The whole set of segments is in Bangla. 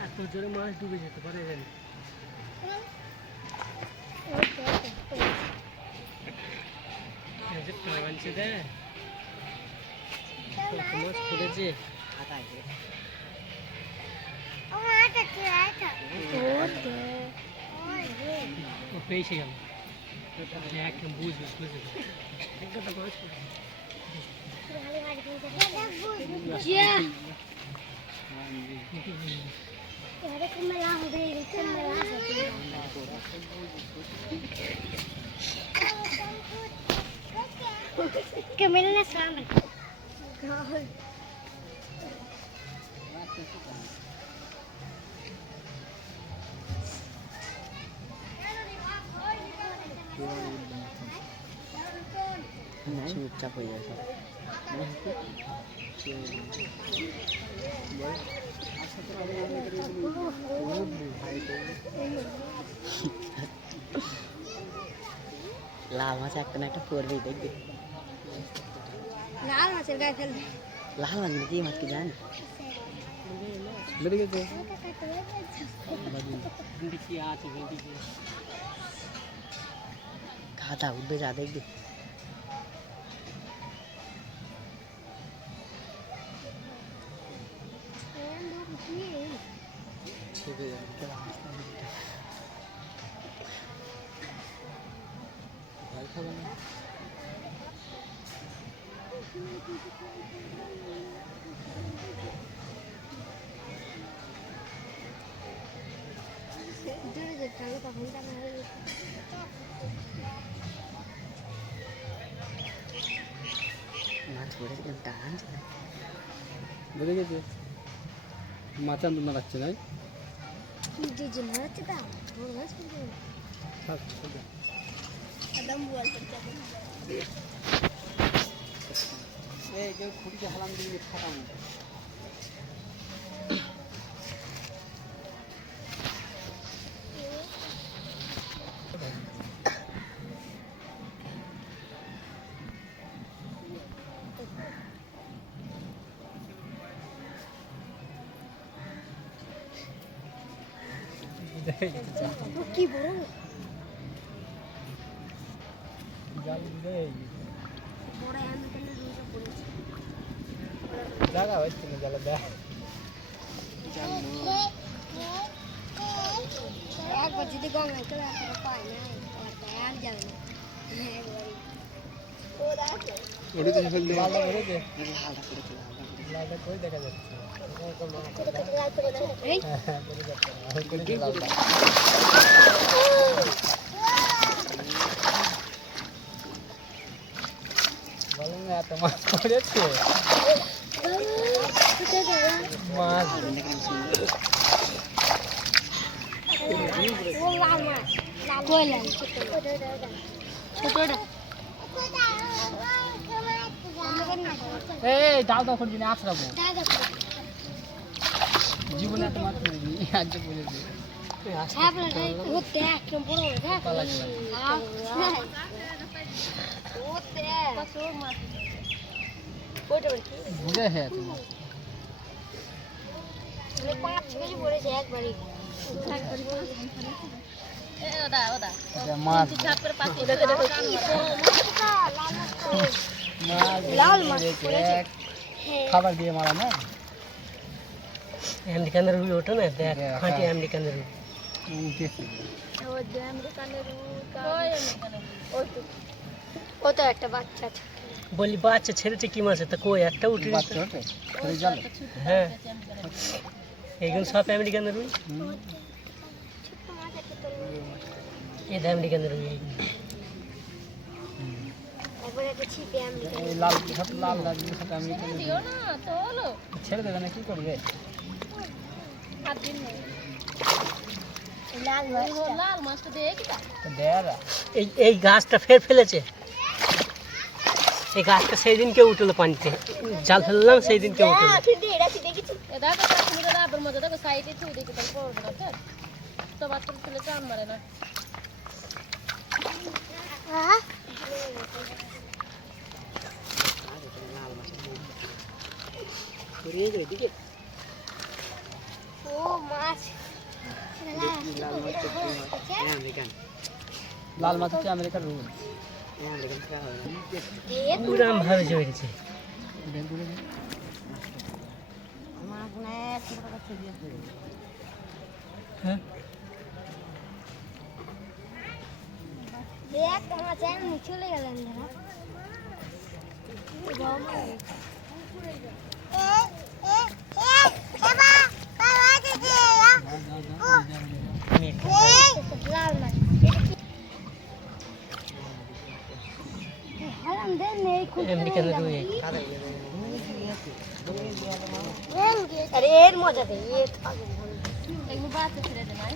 এত জোরে মাছ ডুবে যেতে পারে জানি আনছে দেয় মাছ পড়েছে পেয়েছে গেল একদম বুঝবে একটা মাছ Camila sama. চুপচাপ হয়ে যায় লাল মাছ একটা না একটা পড়বে দেখবে লাল মাছের গায়ে ফেলবে লাল মাছ কি মাছ কি জানি বেড়ে গেছে খাতা উঠবে যা দেখবে বেড়ে গেছে মাথা তোমরা রাখছে নাই খুঁড়িতে হালাম দিয়ে ফাটাবো কি বড় জাল দিয়ে বড় হ্যান্ডেলের রুইটা পড়েছে জায়গা হচ্ছে না জাল দেয় একবার যদি গঙ্গায় চলে আসলে পায় না আর যাবে না ওটা তো ফেললে লালটা করেছে হালটা করেছে লালটা কই দেখা যাচ্ছে বলেন না এত মাছ পড়েছে মাছ এই দাও দাও করবি না আছড়াবো জীবনে এত মাছ পড়েনি আজ পড়েছে বুঝে হ্যাঁ তোমার 5 কেজি পড়েছে একবারই মাছ লাল মাছ খাবার দিয়ে মারা না আমেরিকানের রুই ওঠে না দেখ খাঁটি আমেরিকানের রুই ও তো একটা বাচ্চা আছে বলি বাচ্চা ছেড়েছে কি মাছ তা কই একটা উঠে হ্যাঁ এইগুলো সব আমেরিকানের রুই এটা আমেরিকানের রুই লাল সব লাল লাল সব আমেরিকান ছেড়ে দেবে না কি করবে এই গাছটা ফের ফেলেছে এই গাছটা সেই দিনকে উঠলো পানিতে জাল ফেললাম সেই দিনকে উঠলো ও মাছ লাল মাছ হচ্ছে আমেরিকার রুল। পুরাম ভাবে জড়িয়েছে। হ্যাঁ দেখ আমার চ্যানেল চলে গেলেন লাল মাছ আমেরিকান রুই। अरे एड मजा दे ये एक बात तो फिर देना है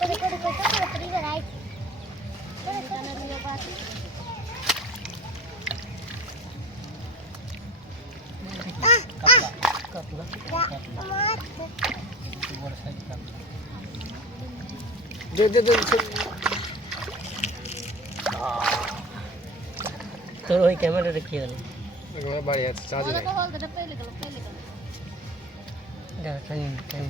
तो फ्री है राइट तो करने की बात দে দে দে তোর ওই ক্যামেরাটা কি হলো? এগুলো বাড়ি আছে চার্জ নাই। দাঁড়া, টাইম টাইম।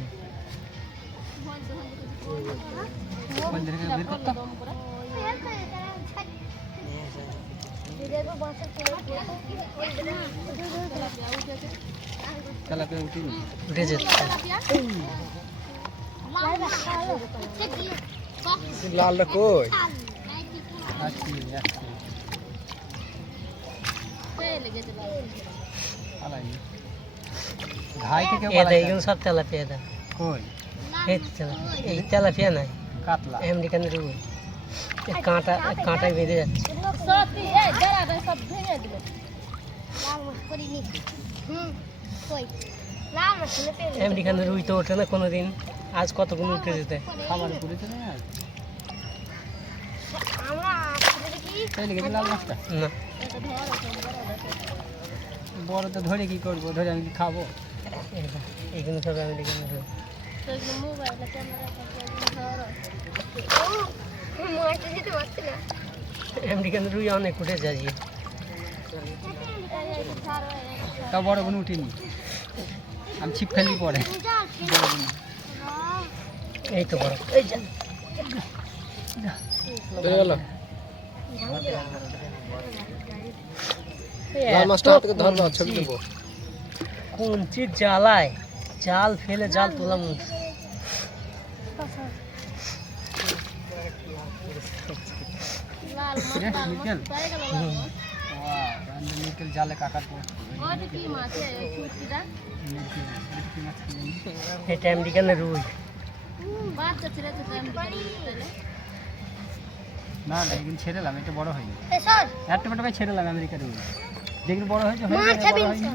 উঠে যেত। লালটা কই? ঘাই থেকে এ দেখ, এগুলো সব তেলাপিয়া দেখ। কই? এই তো তেলাপিয়া। এই তেলাপিয়া নাই, কাতলা। আমেরিকান রুই। কাঁটায় বেঁধে যাচ্ছে। लाल मछ पड़ी नहीं कोई लाल मछ ने पे আমেরিকান রুই তো ওঠে না কোনোদিন, আজ কতগুলো উঠে যেতে। খাবার করেছে না আজ? আমরা আসলে কি তাই লেগেছে লাল মাছটা? না, বড় তো ধরে কি করবো? ধরে আমি কি খাবো? এই দেখ, এগুলো সব আমেরিকান রুই। মাছ যেতে পারছে না আমেরিকান রুই অনেক উঠেছে আজকে। তা বড় কোনো উঠিনি, আমি ছিপ ফেলি পরে। বড় কোনো এই তো বড়, এই যা। লাল মাছটা হাতে ধরবো, ছবি তুলবো। কোন চিট জ্বালায়, জাল ফেলে জাল তোলা মুখ। নিকেল নিকেল জালে কাকার পর এটা আমেরিকান রুই। না না, একদিন ছেড়েলাম, এটা বড় হয়নি। এ সর একটা ছেড়েলাম আমেরিকার রুই, যেগুলো বড় হয়েছে মাছ হয়েছে, বড় খাবেন হয়নি।